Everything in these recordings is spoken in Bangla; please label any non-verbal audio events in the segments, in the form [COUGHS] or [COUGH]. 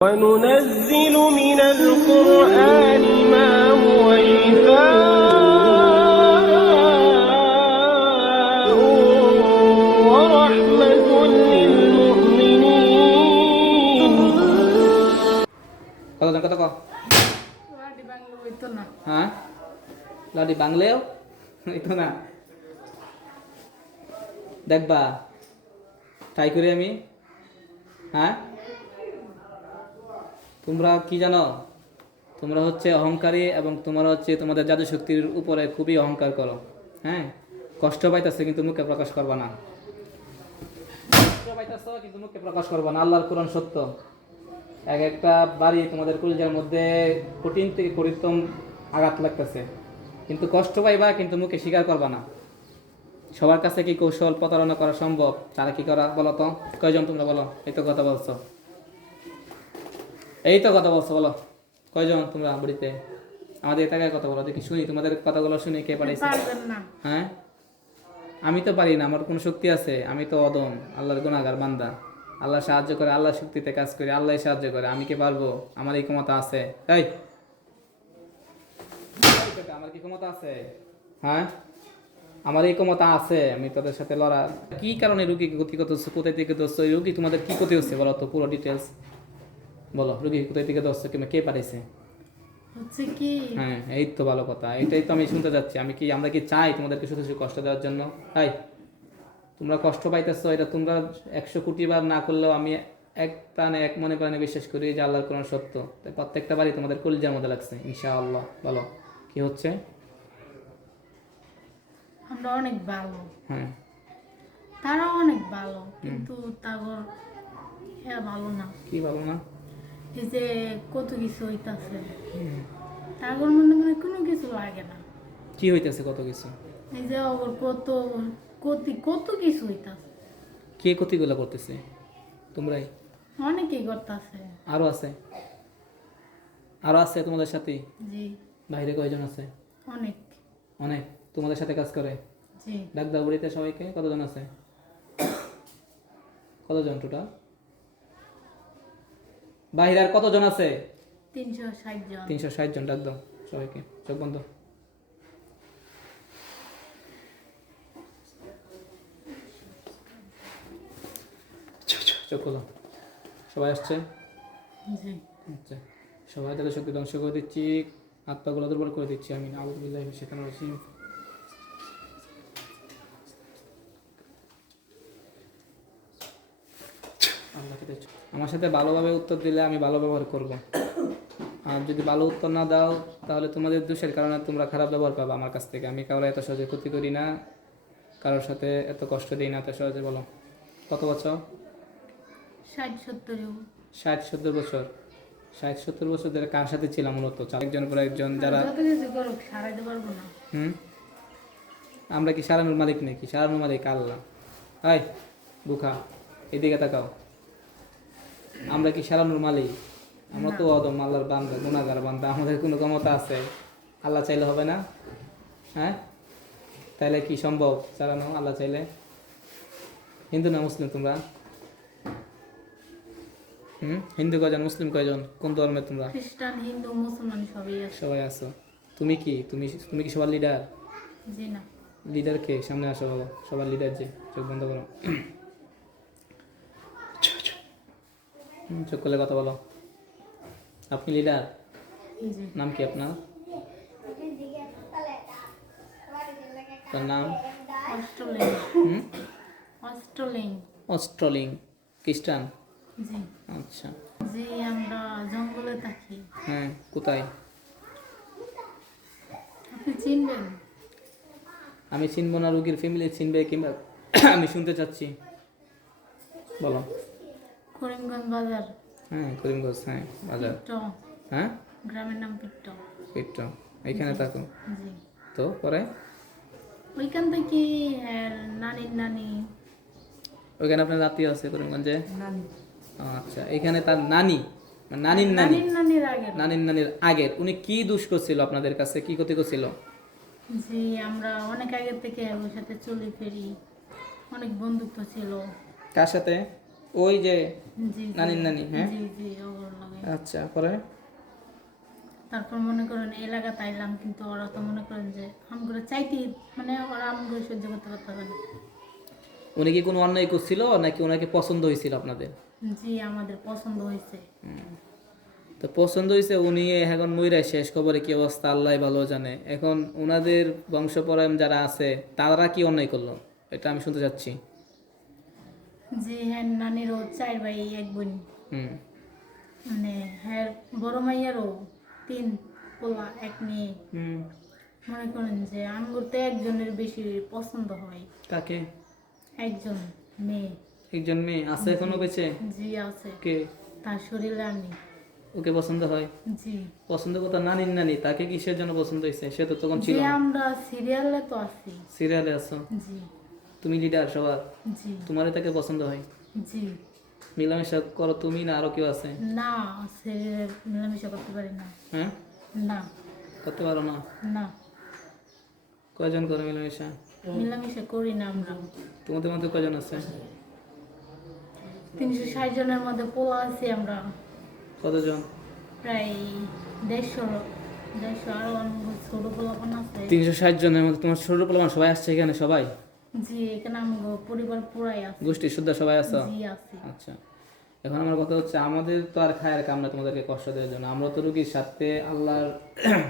وننزل من القرآن ما هو شفاء ورحمة للمؤمنين কত জন কত ক লাডি বাংলো হইতো না হ্যাঁ লাডি বাংলেও এইতো না দেখবা ট্রাই করি আমি হ্যাঁ তোমরা কি জানো? তোমরা হচ্ছে অহংকারী এবং তোমরা হচ্ছে তোমাদের জাদু শক্তির উপরে খুবই অহংকার করো। হ্যাঁ? কষ্ট পাইতেছে কিন্তু মুখে প্রকাশ করবা না। কিন্তু মুখে প্রকাশ করবা না। আল্লাহর কোরআন সত্য। এক একটা বাড়ি তোমাদের কলিজার মধ্যে কঠিন থেকে কঠিনতম আঘাত লাগতেছে। কিন্তু কষ্ট পাইবা কিন্তু মুখে স্বীকার করবা না। সবার কাছে কি কৌশল প্রতারণা করা সম্ভব? তারা কি করা বলো তো? কয়জন তোমরা বলো? এই তো কথা বলছো। এই তো কথা বলছো বলো। কয়জন তোমরা বাড়িতে? আমাদের টাকায় কথা বলো দেখি শুনি তোমাদের কথাগুলো শুনি কে পাঠাইছে? হ্যাঁ? আমি তো পারি না আমার কোনো শক্তি আছে আমি তো অদম আল্লাহর গুণাগার বান্দা। আল্লাহ সাহায্য করে আল্লাহ শক্তিতে কাজ করি আল্লাহ সাহায্য করে আমি কি পারব? আমার এই ক্ষমতা আছে। তাই আমার কি ক্ষমতা আছে? হ্যাঁ? আমার এই ক্ষমতা আছে আমি তোদের সাথে লড়া কি কারণে রুগী ক্ষতি করতেছে? কোথায় থেকে এই রুগী তোমাদের কি ক্ষতি হচ্ছে? বলো তো পুরো ডিটেলস বলো রুগী কোথায় থেকে ধরছো? কিংবা কে পাঠাইছে? হচ্ছে কি? হ্যাঁ এই তো ভালো কথা। এটাই তো আমি শুনতে যাচ্ছি আমি কি আমরা কি চাই তোমাদেরকে শুধু শুধু কষ্ট দেওয়ার জন্য? তাই তোমরা কষ্ট পাইতেছো এটা তোমরা একশো কোটি বার না করলেও আমি এক প্রাণে এক মনে প্রাণে বিশ্বাস করি যে আল্লাহর কোনো সত্য। তাই প্রত্যেকটা বাড়ি তোমাদের কলিজার মধ্যে লাগছে ইনশাআল্লাহ। বলো কি হচ্ছে? আমরা অনেক ভালো। হ্যাঁ। তারা অনেক ভালো কিন্তু তাগর হ্যাঁ ভালো না। কি ভালো না? এই যে কত কিছু হইতাছে। তাগর মনে মনে কোনো কিছু লাগে না। কি হইতেছে কত কিছু? এই যে অগর কত কত কত কিছু হইতাছে। কে ক্ষতিগুলো করতেছে? তোমরাই? অনেকেই করতাছে। আরও আছে? আরও আছে তোমাদের সাথে? জি। বাইরে কয়জন আছে? অনেক। অনেক। তোমাদের সাথে কাজ করে? জি। সবাইকে কতজন আছে? কতজন টোটাল বাহির আর কতজন আছে? তিনশো ষাট জন। তিনশো ষাট জন ডাক দাও সবাইকে চোখ বন্ধ। চোখ খোলো। সবাই আসছে? আচ্ছা সবাই তাদের শক্তি ধ্বংস করে দিচ্ছি। আত্মাগুলো দুর্বল করে দিচ্ছি আমি আলহামদুলিল্লাহ সেখানে আছি আমার সাথে ভালোভাবে উত্তর দিলে আমি ভালো ব্যবহার করব। আর যদি ভালো উত্তর না দাও তাহলে তোমাদের দোষের কারণে তোমরা খারাপ ব্যবহার পাবে আমার কাছ থেকে। আমি কারও এত সহজে ক্ষতি করি না কারোর সাথে এত কষ্ট দিই না এত সহজে বলো। কত বছর? ষাট সত্তরেও ষাট সত্তর বছর। ষাট সত্তর বছর ধরে কার সাথে ছিলাম মূলত? একজন পর একজন যারা হুম? আমরা কি সারানোর মালিক নাকি? সারানোর মালিক আল্লাহ। হাই বুখা এদিকে তাকাও। আমরা কি সারানোর মালিক? আমরা তো অদম আল্লাহর বান্দা গুণাগার বান্দা আমাদের কোনো ক্ষমতা আছে। আল্লাহ চাইলে হবে না? হ্যাঁ? তাইলে কি সম্ভব চালানো আল্লাহ চাইলে? হিন্দু না মুসলিম তোমরা? হুম? হিন্দু কয়জন মুসলিম কয়জন? কোন ধর্মের তোমরা? খ্রিস্টান হিন্দু মুসলমান সবই সবাই আছো। তুমি কি? তুমি তুমি কি সবার লিডার জি না। লিডার কে? সামনে আসো সবার লিডার যে চোখ বন্ধ করো হুম, চোখ করলে কথা বলো। আপনি লিডার নাম কি আপনার? তার নাম? অস্ট্রলিং খ্রিস্টান? আচ্ছা। জি আমরা জঙ্গলে থাকি। হ্যাঁ কোথায়? আপনি চিনবেন? আমি চিনব না রুগীর ফ্যামিলি চিনবে কিংবা [COUGHS] আমি শুনতে চাচ্ছি। বলো। করিমগঞ্জ বাজার। হ্যাঁ করিমগঞ্জ হ্যাঁ বাজার। পিট্ট। হ্যাঁ? গ্রামের নাম পিট্ট। পেট্র এইখানে থাকো। তো পরে? ওইখান থেকে নানির নানি। ওইখানে আপনার আত্মীয় আছে করিমগঞ্জে? আচ্ছা। এখানে তার নানি মানে নানির নানি। নানির নানির আগে নানির নানির আগের। উনি কি দুষ করছিল আপনাদের কাছে? কি ক্ষতি করছিল? জি আমরা অনেক আগে থেকে ওর সাথে চলে ফেরি। অনেক বন্ধুত্ব ছিল। কার সাথে? ওই যে। নানির নানি হ্যাঁ? আচ্ছা পরে? তারপর মনে করেন এলাকা তাইলাম কিন্তু ওরা তো মনে করেন যে আমগুলো চাইতে মানে ওরা আমগুলো সহ্য করতে পারতে না। উনি কি কোনো অন্যায় করছিল নাকি ওনাকে পছন্দ হয়েছিল আপনাদের? জি আমাদের পছন্দ হয়েছে। তো পছন্দ হয়েছে উনি এখন মইরা শেষ খবরে কি অবস্থা আল্লাহ ভালো জানে। এখন ওনাদের বংশপরায়ণ যারা আছে তারা কি অন্যায় করল? এটা আমি শুনতে চাচ্ছি। যে হ্যাঁ নানিরও চার ভাই এক বোন। মানে হ্যাঁ বড় মাইয়ারও তিন পোলা এক মেয়ে। মনে করেন যে আঙ্গুর তো একজনের বেশি পছন্দ হয়। কাকে? একজন মেয়ে। একজন মেয়ে আছে এখনও বেঁচে? জি আছে। কে? তার শরীরে আমি ওকে পছন্দ হয়? জি। পছন্দ কথা নানির নানি তাকে কিসের জন্য পছন্দ হয়েছে? সে তো তখন ছিল আমরা সিরিয়ালে তো আছি। সিরিয়ালে আছো? জি। তুমি লিডার সবার। জি। তোমারই তাকে পছন্দ হয়। জি। মিলামেশা করো তুমি না আরও কেউ আছে? না সিরিয়ালে মেলামেশা করতে পারি না। হ্যাঁ? না। করতে পারো না? না। কয়জন করো মিলামেশা? মেলামেশা করি না আমরা। তোমাদের মধ্যে কয়জন আছে? তিনশো ষাট জনের মধ্যে পোলা আছি আমরা। কতজন? প্রায় দেড়শো দেড়শো আরও ছোট পোলাপান আছে। তিনশো ষাট জনের মধ্যে তোমার ছোট পোলামান সবাই আসছে এখানে সবাই? জি এখানে আমি পরিবার পুরাই আছে। গোষ্ঠী শুদ্ধ সবাই আছো? জি আছি। আচ্ছা। এখন আমার কথা হচ্ছে আমাদের তো আর খায়ের কাম না তোমাদেরকে কষ্ট দেওয়ার জন্য। আমরা তো রুগীর সাথে আল্লাহর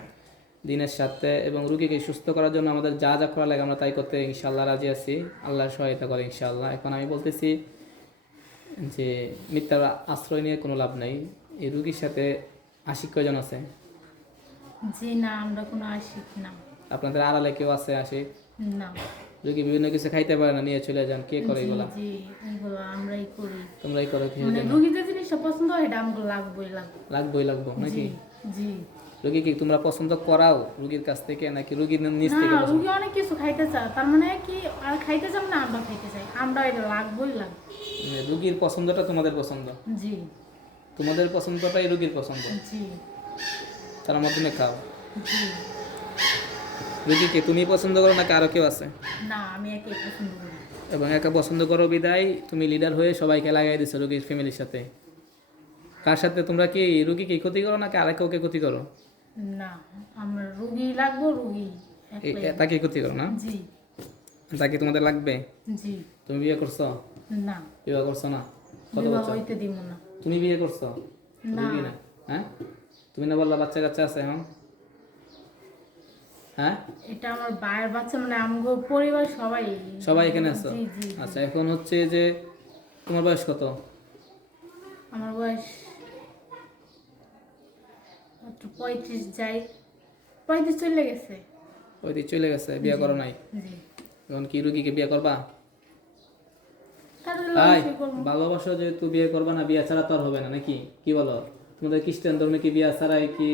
[CLEARS THROAT] দিনের সাথে এবং রুগীকে সুস্থ করার জন্য আমাদের যা যা করা লাগে আমরা তাই করতে ইনশাল্লাহ রাজি আছি। আল্লাহর সহায়তা করে ইনশাল্লাহ এখন আমি বলতেছি যে মিথ্যার আশ্রয় নিয়ে কোনো লাভ নাই। এই রুগীর সাথে আশিক কয়জন আছে? জি না আমরা কোনো আশিক না। আপনাদের আড়ালে কেউ আছে আশিক? না। রুগী বিভিন্ন কিছু খাইতে পারে না নিয়ে চলে যান কে করে এগুলা? জি এগুলো আমরাই করি। তোমরাই করো কি মানে রুগী যে জিনিসটা পছন্দ হয় এটা আমগুলো লাগবেই লাগবে। লাগবোই লাগবো নাকি? জি। রুগী কি তোমরা পছন্দ করাও রুগীর কাছ থেকে নাকি রুগীর নিজ থেকে না? রুগী অনেক কিছু খাইতে চায় তার মানে কি আর খাইতে চাম না আমরা খাইতে চাই আমরা এটা লাগবেই লাগবে। রুগীর পছন্দটা তোমাদের পছন্দ? জি। তোমাদের পছন্দটাই রুগীর পছন্দ? জি। তার মাধ্যমে খাও। জি। রুগীকে তুমি পছন্দ করো নাকি আরও কেউ আছে? না আমি একে পছন্দ করি এবং একা পছন্দ করো বিদায় তুমি লিডার হয়ে সবাইকে লাগাই দিছো রুগীর ফ্যামিলির সাথে। কার সাথে তোমরা কি রুগীকে ক্ষতি করো নাকি আরেক কাউকে ক্ষতি করো? না আমরা রুগী লাগবো রুগী তাকে ক্ষতি করো না? জি। তাকে তোমাদের লাগবে? জি। তুমি বিয়ে করছ? না। বিবাহ করছ না? কত বছর? হইতে দিব না। তুমি বিয়ে করছ? না। না? হ্যাঁ? তুমি না বললা বাচ্চা কাচ্চা আছে এখন? হ্যাঁ? এটা আমার বায়ের বাচ্চা মানে আমগো পরিবার সবাই সবাই এখানে আছো? জি জি জি। আচ্ছা এখন হচ্ছে যে তোমার বয়স কত? আমার বয়স মাত্র পঁয়ত্রিশ যাই। পঁয়ত্রিশ চলে গেছে। দিক চলে গেছে বিয়ে করো নাই? এখন কি রুগীকে বিয়ে করবা? তাই করব। ভালোবাসো যেহেতু বিয়ে করবা না বিয়ে ছাড়া তো আর হবে না নাকি? কি বলো? তোমাদের খ্রিস্টান ধর্মে কি বিয়ে ছাড়াই কি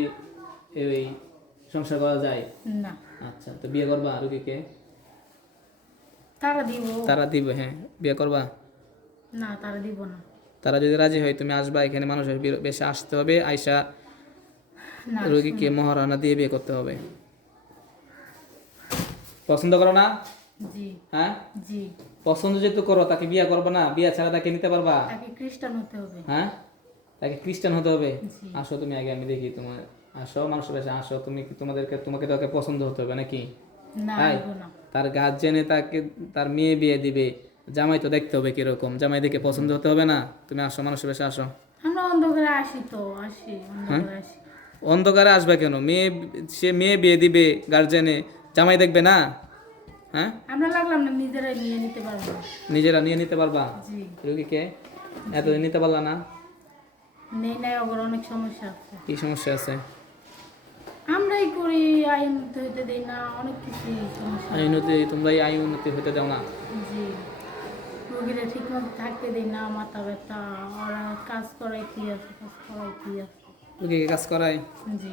এই সংসার করা যায়? না। আচ্ছা তো বিয়ে করবা রুগীকে তারা দিব। তারা দিবে হ্যাঁ। বিয়ে করবা? না তারা দিব না। তারা যদি রাজি হয় তুমি আসবা এখানে মানুষের বেশি আসতে হবে। আইসা না রোগীকে মহারানা দিয়ে বিয়ে করতে হবে। পছন্দ করো না? জি। হ্যাঁ? জি। পছন্দ যেহেতু করো তাকে বিয়ে করবে না? বিয়ে ছাড়া তাকে নিতে পারবা? তাকে খ্রিস্টান হতে হবে। হ্যাঁ? তাকে খ্রিস্টান হতে হবে? আসো তুমি আগে আমি দেখি তোমার আসো মানুষের কাছে আসো তুমি কি তোমাদেরকে তোমাকে তাকে পছন্দ হতে হবে নাকি? তাই? তার গার্জেনে তাকে তার মেয়ে বিয়ে দিবে জামাই তো দেখতে হবে কীরকম জামাই দেখে পছন্দ হতে হবে না? তুমি আসো মানুষের কাছে আসো। আমরা অন্ধকারে আসি তো আসি অন্ধকারে আসি। অন্ধকারে আসবে কেন? মেয়ে সে মেয়ে বিয়ে দিবে গার্জেনে জামাই দেখবে না? হ্যাঁ? আমরা লাগলাম না নিজেরাই নিয়ে নিতে পারব। নিজেরা নিয়ে নিতে পারবা? জি। রুগীকে? এতদিন নিতে পারলা না? নেই নাই অনেক সমস্যা আছে। কি সমস্যা আছে? আইন হইতে দেই না অনেক কিছু উন্নতি তোমরা উন্নতি দাও না। জি। রোগীরা ঠিক মতো থাকতে দেই না মাথা ব্যথা ওরা কাজ করাই কি আছে কাজ করাই কি আছে। রুগীকে কাজ করায়? জি।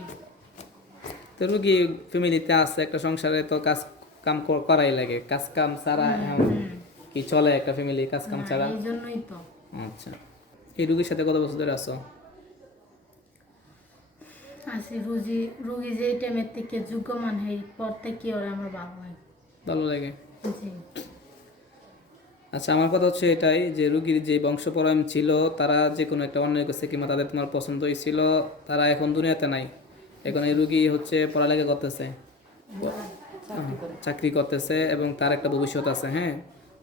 তো রুগী ফ্যামিলিতে আছে একটা সংসারে তো কাজ কাম করাই লাগে কাজ কাম ছাড়া কি চলে একটা ফ্যামিলি কাজ কাম ছাড়া? এই জন্যই তো। আচ্ছা। এই রুগীর সাথে কত বছর ধরে আছো? আসি রুগী রুগী যে টাইমের থেকে যোগ্যমান হয় পর থেকে ওরা আমার ভালো হয়? ভালো লাগে। জি। আচ্ছা আমার কথা হচ্ছে এটাই যে রুগীর যে বংশপরায়ণ ছিল তারা যে কোনো একটা অন্যায় করছে কিংবা তাদের তোমার পছন্দই ছিল তারা এখন দুনিয়াতে নাই। এখন এই রুগী হচ্ছে পড়ালেখা করতেছে। চাকরি করতেছে এবং তার একটা ভবিষ্যৎ আছে হ্যাঁ।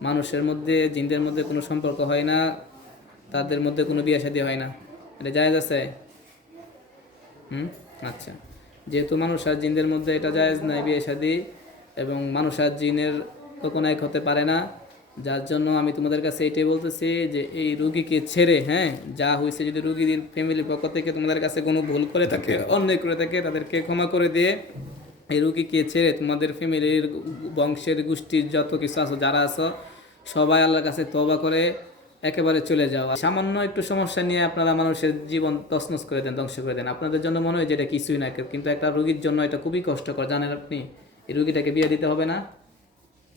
মানুষের মধ্যে জিনদের মধ্যে কোনো সম্পর্ক হয় না তাদের মধ্যে কোনো বিয়ে শাদী হয় না। এটা জায়েজ আছে? হুম? আচ্ছা। যেহেতু মানুষ আর জিনদের মধ্যে এটা জায়েজ নাই বিয়ে শাদী এবং মানুষ আর জিনের কোনো এক হতে পারে না যার জন্য আমি তোমাদের কাছে এটাই বলতেছি যে এই রুগীকে ছেড়ে হ্যাঁ যা হয়েছে যদি রুগীর ফ্যামিলির পক্ষ থেকে তোমাদের কাছে কোনো ভুল করে থাকে। অন্যায় করে থাকে তাদেরকে ক্ষমা করে দিয়ে এই রুগীকে ছেড়ে তোমাদের ফ্যামিলির বংশের গোষ্ঠীর যত কিছু আছো যারা আছো সবাই আল্লাহর কাছে তবা করে একেবারে চলে যাওয়া। সামান্য একটু সমস্যা নিয়ে আপনারা মানুষের জীবন তসনস করে দেন ধ্বংস করে দেন। আপনাদের জন্য মনে হয় যে এটা কিছুই না কিন্তু একটা রুগীর জন্য এটা খুবই কষ্টকর। জানেন আপনি এই রুগীটাকে বিয়ে দিতে হবে না?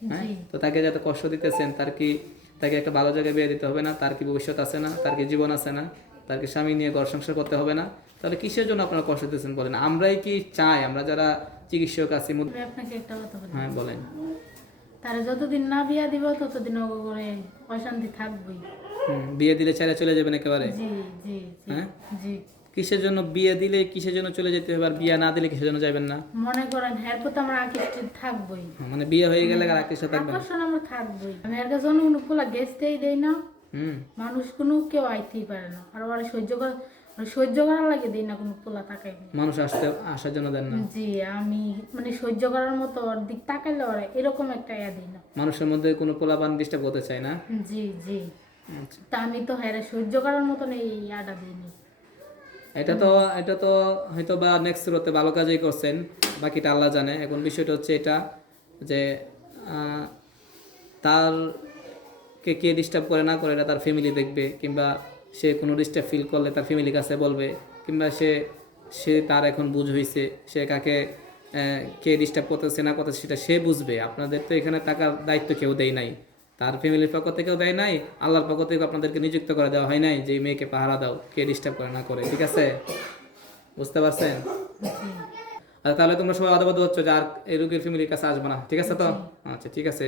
হ্যাঁ? তো তাকে যাতে কষ্ট দিতেছেন তার কি তাকে একটা ভালো জায়গায় বিয়ে দিতে হবে না? তার কি ভবিষ্যৎ আছে না? তার কি জীবন আছে না? তার কি স্বামী নিয়ে ঘর সংসার করতে হবে না? তাহলে কিসের জন্য আপনারা কষ্ট দিতেছেন বলেন? আমরাই কি চাই? আমরা যারা চিকিৎসক আছি হ্যাঁ বলেন। তারা যতদিন না বিয়া দিব ততদিন করে অশান্তি থাকবেই। বিয়ে দিলে ছেড়ে চলে যাবেন একেবারে? জি জি হ্যাঁ? জি। কিসের জন্য বিয়ে দিলে কিসের জন্য চলে যেতে হবে? আর বিয়ে না দিলে কিসের জন্য যাবেন না? মনে করেন হ্যার প্রতি আমার আকৃষ্ট থাকবই। মানে বিয়ে হয়ে গেলে আর আকির সাথে থাকবেন আকর্ষণ আমার থাকবই। আমি এর কাছে পোলা গেছতেই দেই না। হুম। মানুষ কোনো কেউ আইতেই পারে না। আর ওরা সহ্য কর সহ্য করার লাগে দেই না কোনো পোলা তাকাই মানুষ আসতে আসার জন্য দেন না। জি আমি মানে সহ্য করার মতো ওর দিক তাকাইলে ওরা এরকম একটা ইয়া দিই না। মানুষের মধ্যে কোনো পোলাপান ডিস্টার্ব করতে চায় না। জি জি। আচ্ছা। তা আমি তো হ্যাঁ সহ্য করার মতন এই ইয়াটা দিইনি। এটা তো এটা তো হয়তো বা নেক্সট রোতে ভালো কাজই করছেন বাকিটা আল্লাহ জানে। এখন বিষয়টা হচ্ছে এটা যে আহ, তার কে কে ডিস্টার্ব করে না করে এটা তার ফ্যামিলি দেখবে কিংবা সে কোনো ডিস্টার্ব ফিল করলে তার ফ্যামিলির কাছে বলবে কিংবা সে সে তার এখন বুঝ হয়েছে সে কাকে কে ডিস্টার্ব করতেছে না করতেছে সেটা সে বুঝবে। আপনাদের তো এখানে টাকার দায়িত্ব কেউ দেয় নাই। তার ফ্যামিলির পক্ষ থেকেও দেয় নাই আল্লাহর পক্ষ থেকে আপনাদেরকে নিযুক্ত করে দেওয়া হয় নাই যে মেয়েকে পাহারা দাও কে ডিস্টার্ব করে না করে। ঠিক আছে? বুঝতে পারছেন? আর তাহলে তোমরা সবাই আদাবাদ হচ্ছে যে আর এই রোগীর ফ্যামিলির কাছে আসবে না। ঠিক আছে তো? আচ্ছা ঠিক আছে।